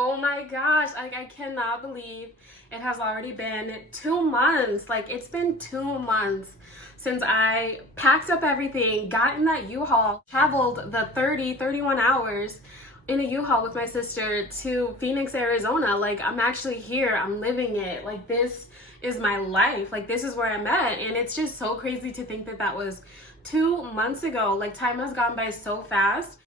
Oh my gosh, like I cannot believe it has already been 2 months. Like it's been 2 months since I packed up everything, got in that U-Haul, traveled the 31 hours in a U-Haul with my sister to Phoenix, Arizona. Like I'm actually here, I'm living it. Like this is my life. Like this is where I'm at. And it's just so crazy to think that that was 2 months ago. Like time has gone by so fast.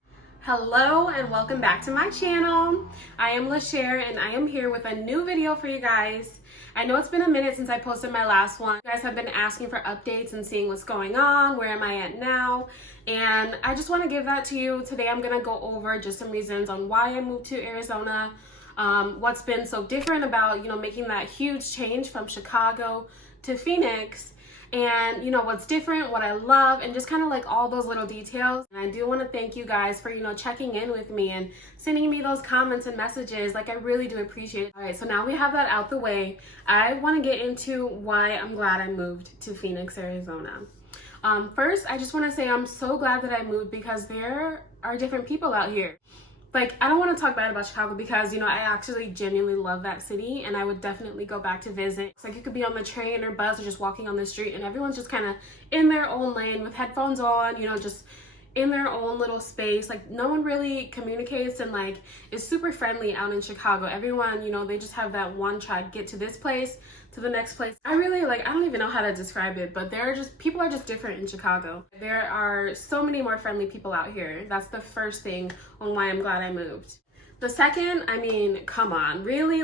Hello and welcome back to my channel. I am LaShare and I am here with a new video for you guys. I know it's been a minute since I posted my last one. You guys have been asking for updates and seeing what's going on, where am I at now, and I just want to give that to you. Today I'm going to go over just some reasons on why I moved to Arizona, what's been so different about, making that huge change from Chicago to Phoenix, and what's different, what I love, and just kind of like all those little details. And I do want to thank you guys for checking in with me and sending me those comments and messages. Like I really do appreciate it. All right, so now we have that out the way, I want to get into why I'm glad I moved to Phoenix, Arizona. First, I just want to say I'm so glad that I moved because there are different people out here. Like, I don't want to talk bad about Chicago because, I actually genuinely love that city and I would definitely go back to visit. It's like you could be on the train or bus or just walking on the street and everyone's just kind of in their own lane with headphones on, just in their own little space. Like, no one really communicates and, like, is super friendly out in Chicago. Everyone, they just have that one try to get to this place, to the next place. I really, I don't even know how to describe it, but people are just different in Chicago. There are so many more friendly people out here. That's the first thing on why I'm glad I moved. The second, come on, really?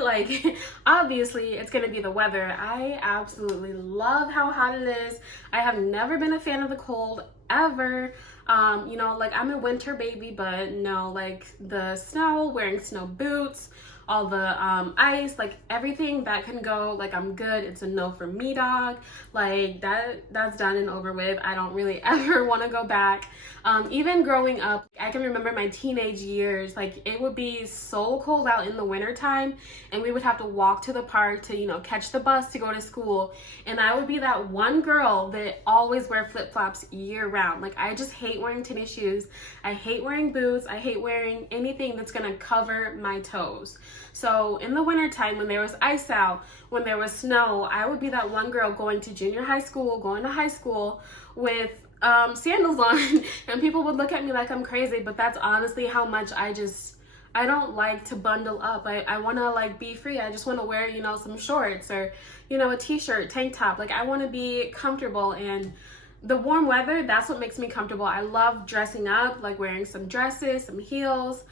Obviously it's gonna be the weather. I absolutely love how hot it is. I have never been a fan of the cold, ever. I'm a winter baby, but no, the snow, wearing snow boots, all the ice, everything that can go, I'm good. It's a no for me, dog. That's done and over with. I don't really ever want to go back. Even growing up, I can remember my teenage years, it would be so cold out in the winter time and we would have to walk to the park to, catch the bus to go to school. And I would be that one girl that always wear flip-flops year round. I just hate wearing tennis shoes. I hate wearing boots. I hate wearing anything that's gonna cover my toes. So in the wintertime, when there was ice out, when there was snow, I would be that one girl going to junior high school, going to high school with sandals on, and people would look at me like I'm crazy, but that's honestly how much I don't like to bundle up. I want to be free. I just want to wear, some shorts or, a t-shirt, tank top. I want to be comfortable, and the warm weather, that's what makes me comfortable. I love dressing up, wearing some dresses, some heels,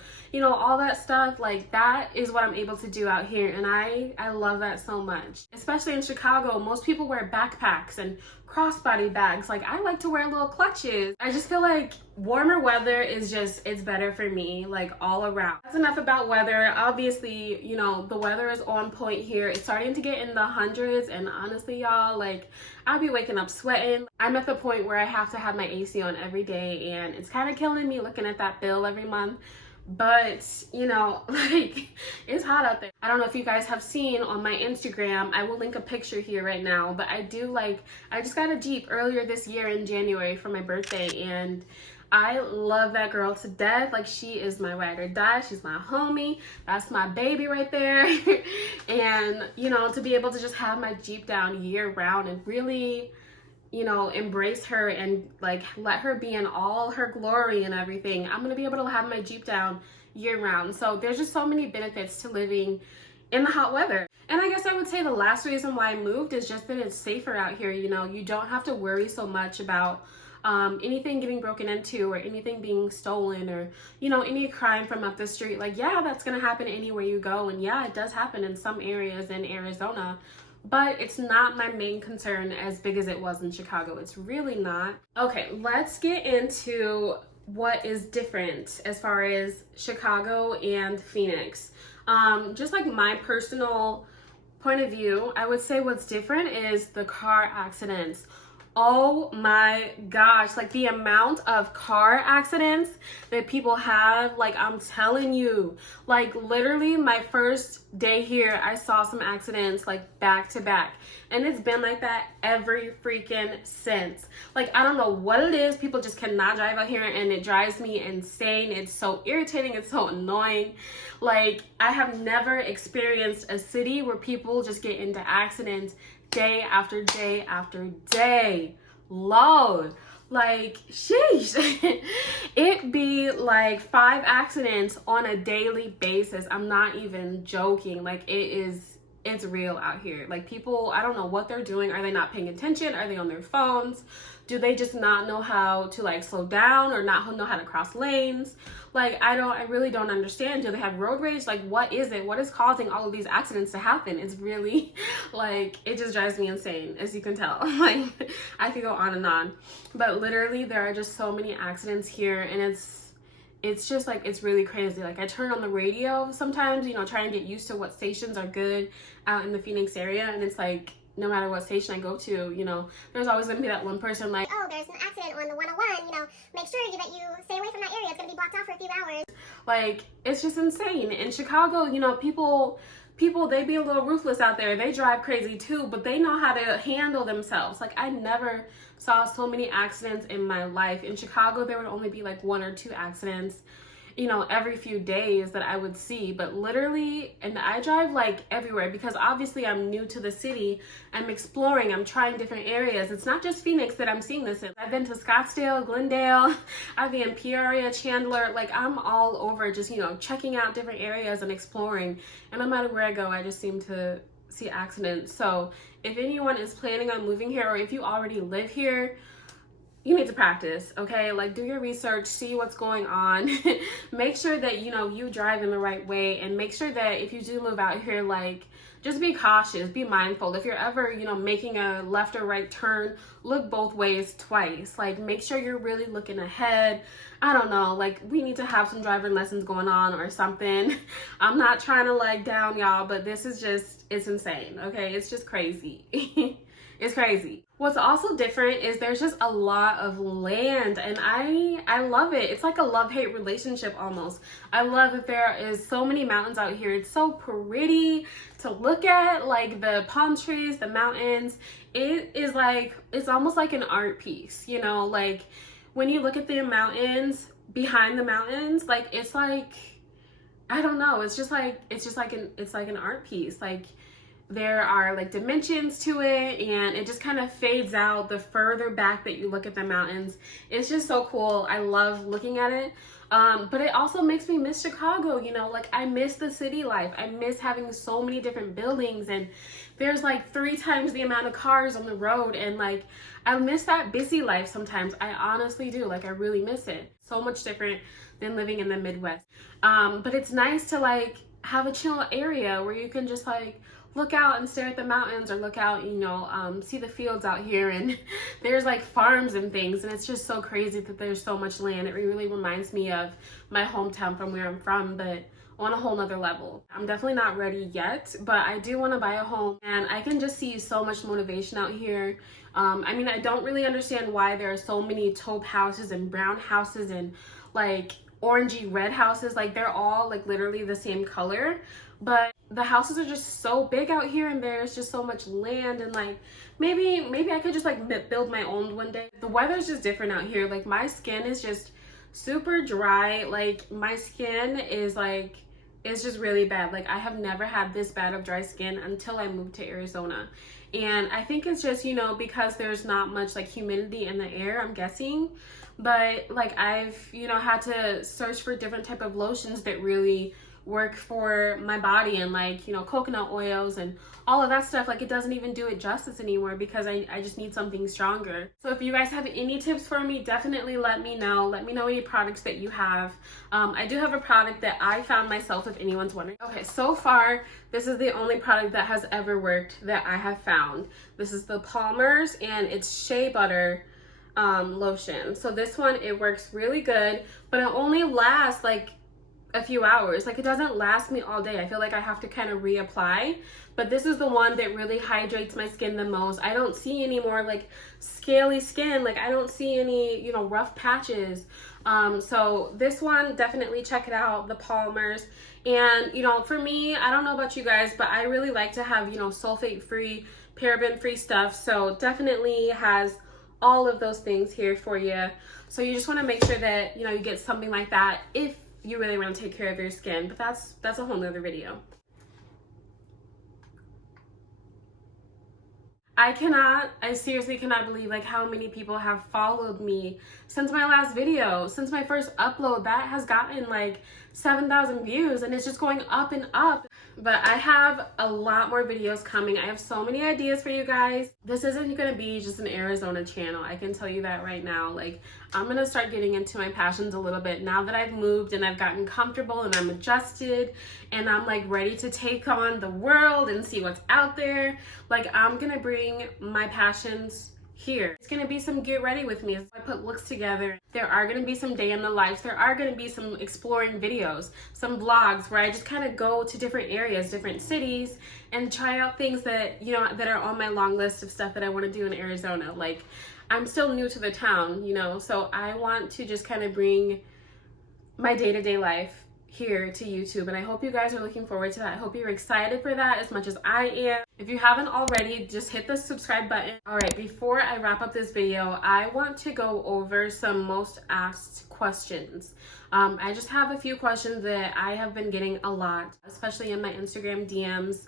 all that stuff. That is what I'm able to do out here, and I love that so much. Especially in Chicago, most people wear backpacks and crossbody bags. I like to wear little clutches. I just feel like warmer weather is it's better for me, all around. That's enough about weather. Obviously, the weather is on point here. It's starting to get in the hundreds, and honestly, y'all, I'll be waking up sweating. I'm at the point where I have to have my AC on every day, and it's kind of killing me looking at that bill every month. But it's hot out there. I don't know if you guys have seen on my Instagram, I will link a picture here right now, but I just got a Jeep earlier this year in January for my birthday, and I love that girl to death. She is my ride or die. She's my homie. That's my baby right there. And to be able to just have my Jeep down year round and really embrace her and let her be in all her glory and everything. I'm gonna be able to have my Jeep down year round. So there's just so many benefits to living in the hot weather. And I guess I would say the last reason why I moved is just that it's safer out here. You don't have to worry so much about anything getting broken into or anything being stolen or any crime from up the street. Yeah, that's gonna happen anywhere you go, and yeah, it does happen in some areas in Arizona, but it's not my main concern as big as it was in Chicago. It's really not. Okay, let's get into what is different as far as Chicago and Phoenix. Just my personal point of view, I would say what's different is the car accidents. Oh my gosh, like the amount of car accidents that people have, like I'm telling you, like literally my first day here, I saw some accidents like back to back. And it's been like that every freaking since. Like I don't know what it is, people just cannot drive out here and it drives me insane. It's so irritating, it's so annoying. Like I have never experienced a city where people just get into accidents day after day after day. Lord, like sheesh. It be like 5 accidents on a daily basis. I'm not even joking. Like it's real out here. Like people, I don't know what they're doing. Are they not paying attention? Are they on their phones? Do they just not know how to like slow down or not know how to cross lanes? Like I really don't understand. Do they have road rage? Like what is it? What is causing all of these accidents to happen? It's really like, it just drives me insane, as you can tell. Like I could go on and on, but literally there are just so many accidents here, and it's just like, it's really crazy. Like I turn on the radio sometimes, you know, try and get used to what stations are good out in the Phoenix area, and it's like, no matter what station I go to, you know, there's always gonna be that one person like, oh, there's an accident on the 101, you know, make sure that you stay away from that area. It's gonna be blocked off for a few hours. Like, it's just insane. In Chicago, you know, people, they be a little ruthless out there. They drive crazy too, but they know how to handle themselves. Like, I never saw so many accidents in my life. In Chicago, there would only be like 1 or 2 accidents, you know, every few days that I would see. But literally, and I drive like everywhere because obviously I'm new to the city. I'm exploring, I'm trying different areas. It's not just Phoenix that I'm seeing this in. I've been to Scottsdale, Glendale, I've been in Peoria, Chandler. Like I'm all over just, you know, checking out different areas and exploring. And no matter where I go, I just seem to see accidents. So if anyone is planning on moving here, or if you already live here, you need to practice, okay? Like do your research, see what's going on. Make sure that, you know, you drive in the right way, and make sure that if you do move out here, like just be cautious, be mindful. If you're ever, you know, making a left or right turn, look both ways twice. Like make sure you're really looking ahead. I don't know, like we need to have some driving lessons going on or something. I'm not trying to like down y'all, but this is just, it's insane, okay? It's just crazy. It's crazy. What's also different is there's just a lot of land, and I love it. It's like a love-hate relationship almost. I love that there is so many mountains out here. It's so pretty to look at, like the palm trees, the mountains. It is like, it's almost like an art piece, you know, like when you look at the mountains, behind the mountains, like it's like, I don't know, it's like an art piece. Like there are like dimensions to it, and it just kind of fades out the further back that you look at the mountains. It's just so cool. I love looking at it. But it also makes me miss Chicago, you know, like I miss the city life. I miss having so many different buildings, and there's like 3 times the amount of cars on the road, and like I miss that busy life sometimes. I honestly do. Like I really miss it. So much different than living in the Midwest. But it's nice to like have a chill area where you can just like look out and stare at the mountains, or look out, you know, see the fields out here, and there's like farms and things, and it's just so crazy that there's so much land. It really reminds me of my hometown from where I'm from, but on a whole nother level. I'm definitely not ready yet, but I do want to buy a home, and I can just see so much motivation out here. I mean, I don't really understand why there are so many taupe houses and brown houses and like orangey red houses. Like they're all like literally the same color, but the houses are just so big out here, and there's just so much land, and like maybe I could just like build my own one day. The weather's just different out here. Like my skin is just super dry. Like my skin is like, it's just really bad. Like I have never had this bad of dry skin until I moved to Arizona. And I think it's just, you know, because there's not much like humidity in the air, I'm guessing. But like I've, you know, had to search for different type of lotions that really work for my body, and like, you know, coconut oils and all of that stuff. Like it doesn't even do it justice anymore because I just need something stronger. So if you guys have any tips for me, definitely let me know. Let me know any products that you have. I do have a product that I found myself, if anyone's wondering. Okay, so far this is the only product that has ever worked that I have found. This is the Palmer's, and it's shea butter lotion. So this one, it works really good, but it only lasts like a few hours. Like, it doesn't last me all day. I feel like I have to kind of reapply, but this is the one that really hydrates my skin the most. I don't see any more like scaly skin. Like, I don't see any, you know, rough patches. So this one, definitely check it out, the polymers. And, you know, for me, I don't know about you guys, but I really like to have, you know, sulfate free, paraben free stuff. So definitely has all of those things here for you. So you just want to make sure that, you know, you get something like that if you really want to take care of your skin. But that's a whole nother video. I seriously cannot believe like how many people have followed me since my last video, since my first upload. That has gotten like 7,000 views, and it's just going up and up. But I have a lot more videos coming. I have so many ideas for you guys. This isn't gonna be just an Arizona channel, I can tell you that right now. Like, I'm gonna start getting into my passions a little bit now that I've moved and I've gotten comfortable and I'm adjusted and I'm like ready to take on the world and see what's out there. Like, I'm gonna bring my passions here. It's gonna be some get ready with me as I put looks together. There are gonna be some day in the life. There are gonna be some exploring videos, some vlogs where I just kind of go to different areas, different cities, and try out things that, you know, that are on my long list of stuff that I want to do in Arizona. Like, I'm still new to the town, you know, so I want to just kind of bring my day-to-day life here to YouTube, and I hope you guys are looking forward to that. I hope you're excited for that as much as I am. If you haven't already, just hit the subscribe button. All right, before I wrap up this video, I want to go over some most asked questions. I just have a few questions that I have been getting a lot, especially in my Instagram DMs.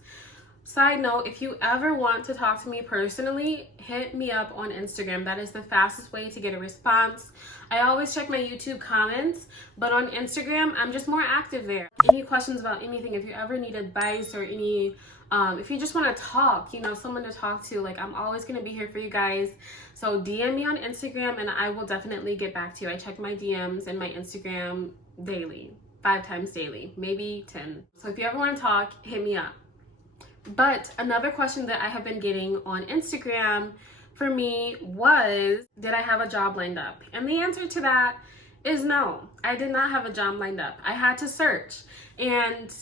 Side note, if you ever want to talk to me personally, hit me up on Instagram. That is the fastest way to get a response. I always check my YouTube comments, but on Instagram, I'm just more active there. Any questions about anything, if you ever need advice or any, if you just want to talk, you know, someone to talk to, like, I'm always going to be here for you guys. So DM me on Instagram and I will definitely get back to you. I check my DMs and my Instagram daily, 5 times daily, maybe 10. So if you ever want to talk, hit me up. But another question that I have been getting on Instagram for me was, did I have a job lined up? And the answer to that is no. I did not have a job lined up. I had to search. And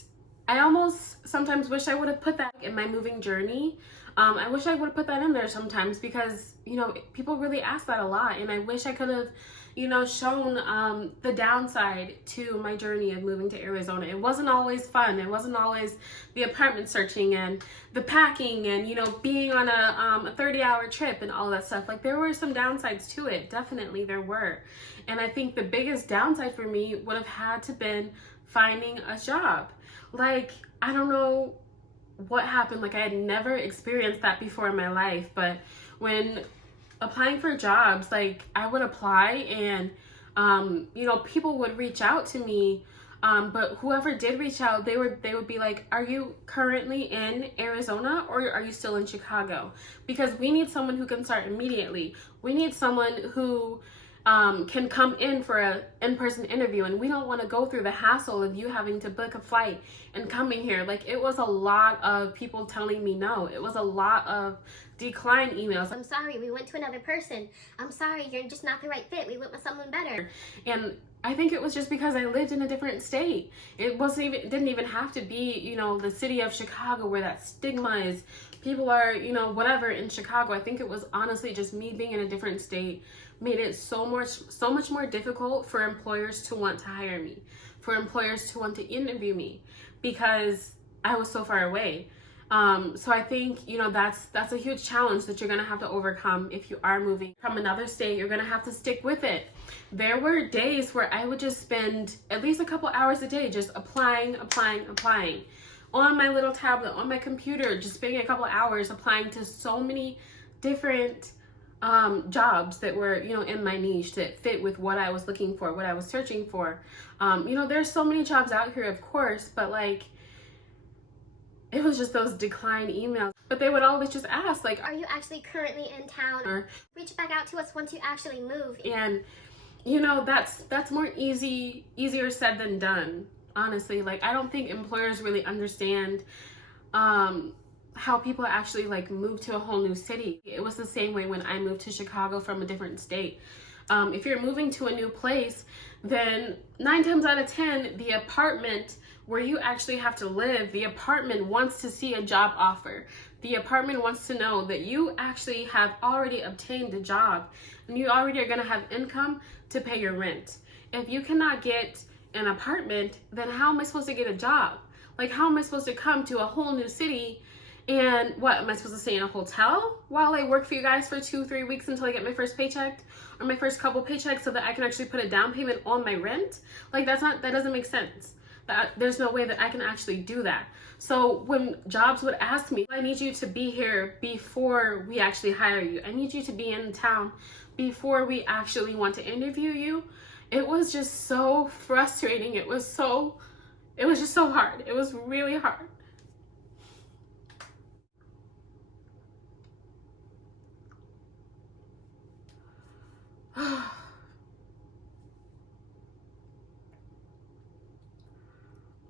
I almost sometimes wish I would have put that in my moving journey. I wish I would have put that in there sometimes because, you know, people really ask that a lot. And I wish I could have, you know, shown the downside to my journey of moving to Arizona. It wasn't always fun. It wasn't always the apartment searching and the packing and, you know, being on a 30-hour trip and all that stuff. Like, there were some downsides to it. Definitely there were. And I think the biggest downside for me would have had to been finding a job. Like, I don't know what happened. Like, I had never experienced that before in my life, but when applying for jobs, like, I would apply and you know, people would reach out to me, but whoever did reach out, they would be like, are you currently in Arizona or are you still in Chicago? Because we need someone who can start immediately. We need someone who can come in for an in-person interview, and we don't want to go through the hassle of you having to book a flight and coming here. Like, it was a lot of people telling me no. It was a lot of decline emails. I'm sorry, we went to another person. I'm sorry, you're just not the right fit. We went with someone better. And I think it was just because I lived in a different state. It didn't even have to be, you know, the city of Chicago where that stigma is. People are, you know, whatever in Chicago. I think it was honestly just me being in a different state made it so much more difficult for employers to want to hire me, for employers to want to interview me, because I was so far away. So I think, you know, that's a huge challenge that you're gonna have to overcome if you are moving from another state. You're gonna have to stick with it. There were days where I would just spend at least a couple hours a day just applying on my little tablet, on my computer, just spending a couple hours applying to so many different jobs that were, you know, in my niche that fit with what I was looking for, what I was searching for. You know, there's so many jobs out here, of course, but like, it was just those decline emails. But they would always just ask, like, Are you actually currently in town? or Reach back out to us once you actually move. and you know, that's more easier said than done, honestly. Like, I don't think employers really understand how people actually like move to a whole new city. It was the same way when I moved to Chicago from a different state. If you're moving to a new place, then 9 times out of 10, the apartment where you actually have to live, the apartment wants to see a job offer. The apartment wants to know that you actually have already obtained a job and you already are going to have income to pay your rent. If you cannot get an apartment, then how am I supposed to get a job? Like, how am I supposed to come to a whole new city? And what, am I supposed to stay in a hotel while I work for you guys for 2-3 weeks until I get my first paycheck or my first couple paychecks so that I can actually put a down payment on my rent? Like, that doesn't make sense. There's no way that I can actually do that. So when jobs would ask me, I need you to be here before we actually hire you. I need you to be in town before we actually want to interview you. It was just so frustrating. It was just so hard. It was really hard.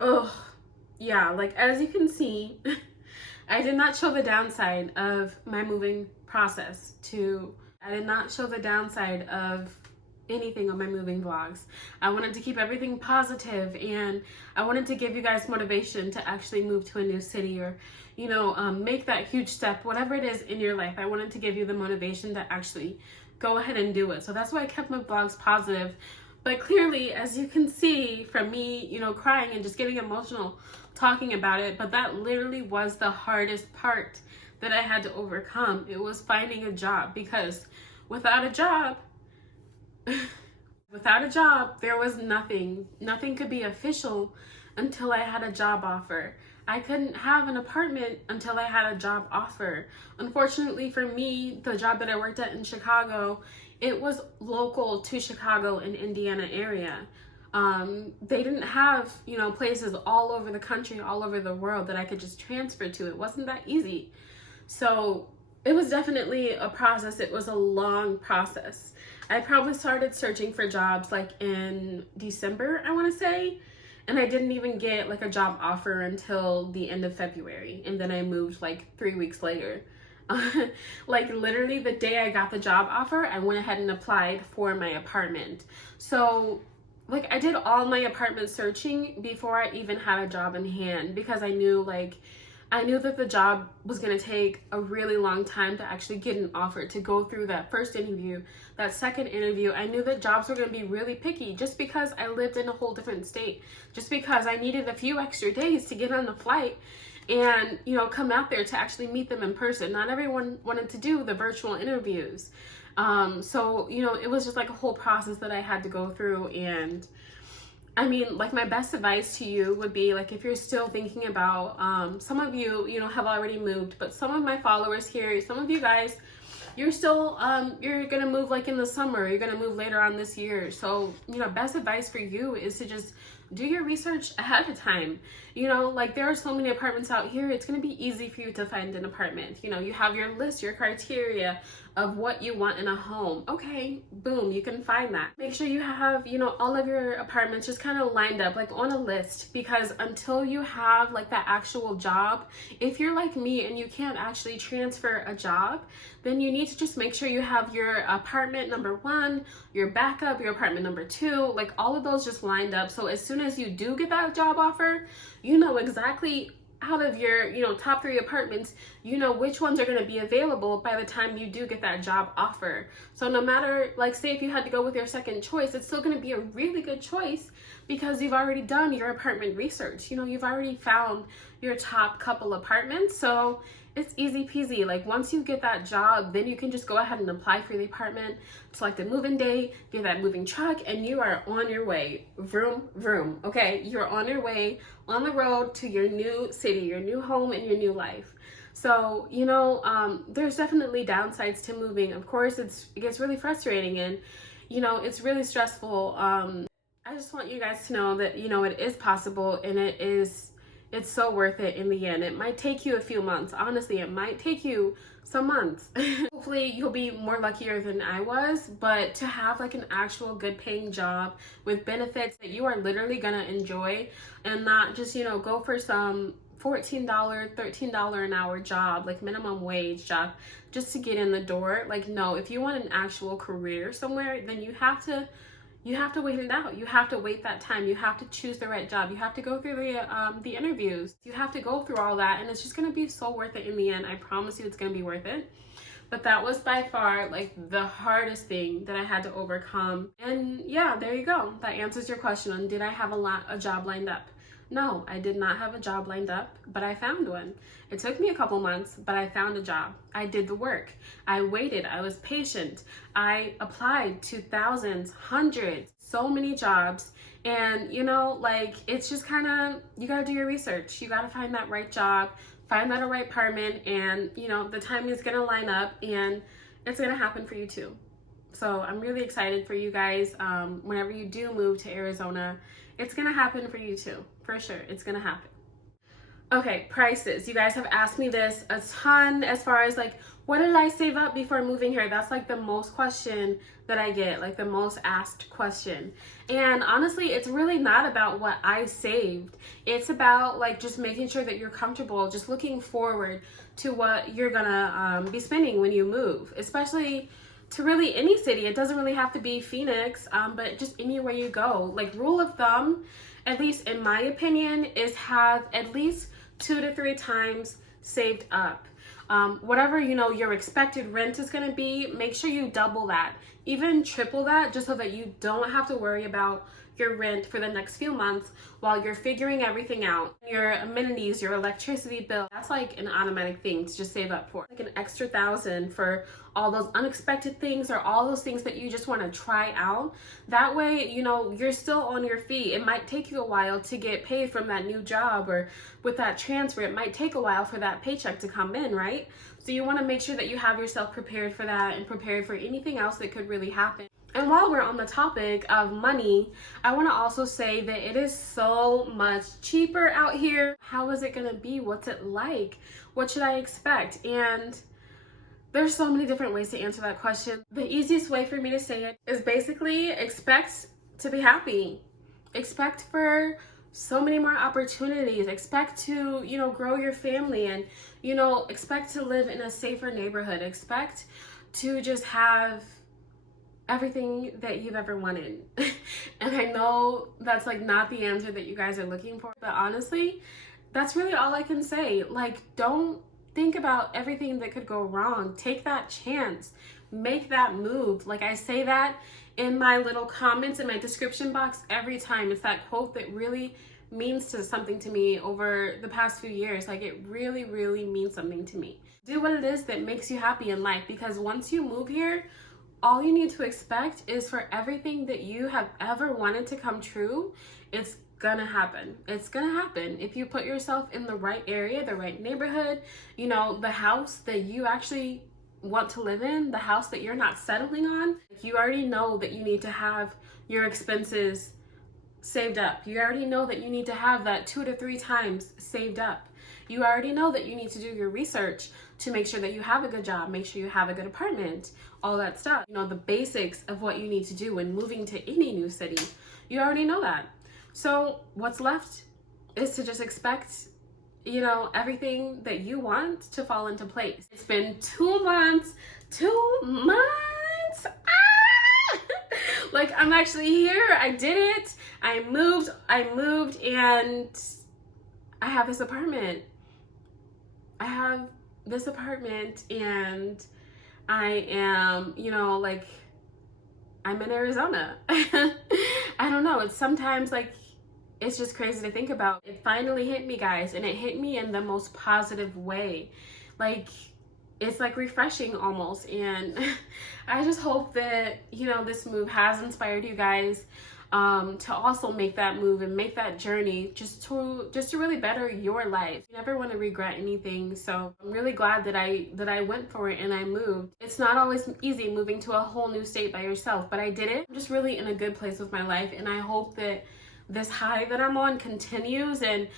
Oh, yeah, like as you can see, I did not show the downside of my moving process I did not show the downside of anything on my moving vlogs. I wanted to keep everything positive, and I wanted to give you guys motivation to actually move to a new city or, make that huge step, whatever it is in your life. I wanted to give you the motivation to actually go ahead and do it. So that's why I kept my vlogs positive. But clearly, as you can see from me, crying and just getting emotional talking about it, but that literally was the hardest part that I had to overcome. It was finding a job, because without a job, there was nothing. Nothing could be official until I had a job offer. I couldn't have an apartment until I had a job offer. Unfortunately for me, the job that I worked at in Chicago, it was local to Chicago and Indiana area. They didn't have, places all over the country, all over the world that I could just transfer to. It wasn't that easy. So it was definitely a process. It was a long process. I probably started searching for jobs like in December, I want to say, and I didn't even get like a job offer until the end of February, and then I moved like 3 weeks later. Like literally the day I got the job offer, I went ahead and applied for my apartment. So like I did all my apartment searching before I even had a job in hand, because I knew that the job was going to take a really long time to actually get an offer, to go through that first interview, that second interview. I knew that jobs were going to be really picky, just because I lived in a whole different state, just because I needed a few extra days to get on the flight and, come out there to actually meet them in person. Not everyone wanted to do the virtual interviews. So, it was just like a whole process that I had to go through. And I mean, like, my best advice to you would be, like, if you're still thinking about, some of you, have already moved, but some of my followers here, some of you guys, you're still, you're going to move like in the summer, you're going to move later on this year. So, best advice for you is to just do your research ahead of time. Like, there are so many apartments out here. It's going to be easy for you to find an apartment. You have your list, your criteria of what you want in a home. Okay, boom, you can find that. Make sure you have, all of your apartments just kind of lined up, like on a list, because until you have like that actual job, if you're like me and you can't actually transfer a job, then you need to just make sure you have your apartment number 1, your backup, your apartment number 2, like all of those just lined up. So as soon as you do get that job offer, you know exactly out of your top 3 apartments, which ones are going to be available by the time you do get that job offer. So no matter, like, say if you had to go with your second choice, it's still going to be a really good choice, because you've already done your apartment research. You've already found your top couple apartments. So it's easy peasy. Like, once you get that job, then you can just go ahead and apply for the apartment, select a move-in date, get that moving truck, and you are on your way. Vroom, vroom. Okay, you're on your way, on the road to your new city, your new home, and your new life. So, there's definitely downsides to moving. Of course, it gets really frustrating, and, it's really stressful. I just want you guys to know that, it is possible, and it's so worth it in the end. It might take you a few months. Honestly, it might take you some months. Hopefully you'll be more luckier than I was, but to have like an actual good paying job with benefits that you are literally gonna enjoy, and not just, go for some $14, $13 an hour job, like minimum wage job, just to get in the door. Like, no, if you want an actual career somewhere, then you have to wait it out. You have to wait that time. You have to choose the right job. You have to go through the interviews. You have to go through all that, and it's just gonna be so worth it in the end. I promise you, it's gonna be worth it. But that was by far like the hardest thing that I had to overcome. And yeah, there you go. That answers your question on did I have a job lined up? No, I did not have a job lined up, but I found one. It took me a couple months, but I found a job. I did the work. I waited. I was patient. I applied to thousands, hundreds, so many jobs. And you know, like, it's just kind of, you got to do your research. You got to find that right job, find that right apartment, and you know, the timing is going to line up and it's going to happen for you too. So I'm really excited for you guys. Whenever you do move to Arizona, it's going to happen for you too. For sure, it's going to happen. Okay, prices. You guys have asked me this a ton as far as like, what did I save up before moving here? That's like the most question that I get, like the most asked question. And honestly, it's really not about what I saved. It's about like just making sure that you're comfortable, just looking forward to what you're gonna be spending when you move, especially to really any city. It doesn't really have to be Phoenix, but just anywhere you go. Like, rule of thumb, at least in my opinion, is have at least 2 to 3 times saved up. Whatever, you know, your expected rent is going to be, make sure you double that, even triple that, just so that you don't have to worry about your rent for the next few months while you're figuring everything out. Your amenities, your electricity bill, that's like an automatic thing to just save up for. Like an extra $1,000 for all those unexpected things or all those things that you just want to try out. That way, you know, you're still on your feet. It might take you a while to get paid from that new job, or with that transfer, it might take a while for that paycheck to come in, right? So you want to make sure that you have yourself prepared for that and prepared for anything else that could really happen. And while we're on the topic of money, I want to also say that it is so much cheaper out here. How is it going to be? What's it like? What should I expect? And there's so many different ways to answer that question. The easiest way for me to say it is basically expect to be happy. Expect for so many more opportunities. Expect to, you know, grow your family, and, you know, expect to live in a safer neighborhood. Expect to just have everything that you've ever wanted. And I know that's like not the answer that you guys are looking for, but honestly, that's really all I can say. Like, don't think about everything that could go wrong. Take that chance. Make that move. Like, I say that in my little comments in my description box every time. It's that quote that really means something to me over the past few years. Like, it really, really means something to me. Do what it is that makes you happy in life, because once you move here, all you need to expect is for everything that you have ever wanted to come true. It's gonna happen. It's gonna happen if you put yourself in the right area, the right neighborhood, you know, the house that you actually want to live in, the house that you're not settling on. You already know that you need to have your expenses saved up. You already know that you need to have that 2 to 3 times saved up. You already know that you need to do your research to make sure that you have a good job, make sure you have a good apartment, all that stuff. You know, the basics of what you need to do when moving to any new city. You already know that. So what's left is to just expect, you know, everything that you want to fall into place. It's been 2 months. 2 months! Ah! Like, I'm actually here. I did it. I moved, and I have this apartment. And I am, you know, like, I'm in Arizona. I don't know. It's sometimes like, it's just crazy to think about. It finally hit me, guys, and it hit me in the most positive way. Like, it's like refreshing almost. And I just hope that, you know, this move has inspired you guys to also make that move and make that journey just to really better your life. You never want to regret anything. So I'm really glad that I went for it and I moved. It's not always easy moving to a whole new state by yourself, but I did it. I'm just really in a good place with my life, and I hope that this high that I'm on continues. And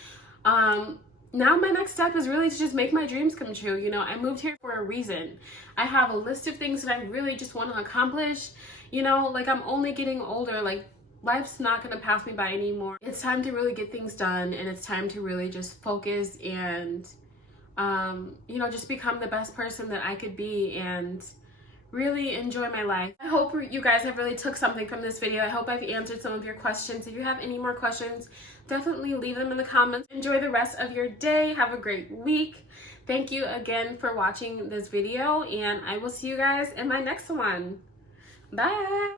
now my next step is really to just make my dreams come true. You know, I moved here for a reason. I have a list of things that I really just want to accomplish. You know, like, I'm only getting older. Like, life's not gonna pass me by anymore. It's time to really get things done, and it's time to really just focus and you know, just become the best person that I could be and really enjoy my life. I hope you guys have really took something from this video. I hope I've answered some of your questions. If you have any more questions, definitely leave them in the comments. Enjoy the rest of your day. Have a great week. Thank you again for watching this video, and I will see you guys in my next one. Bye.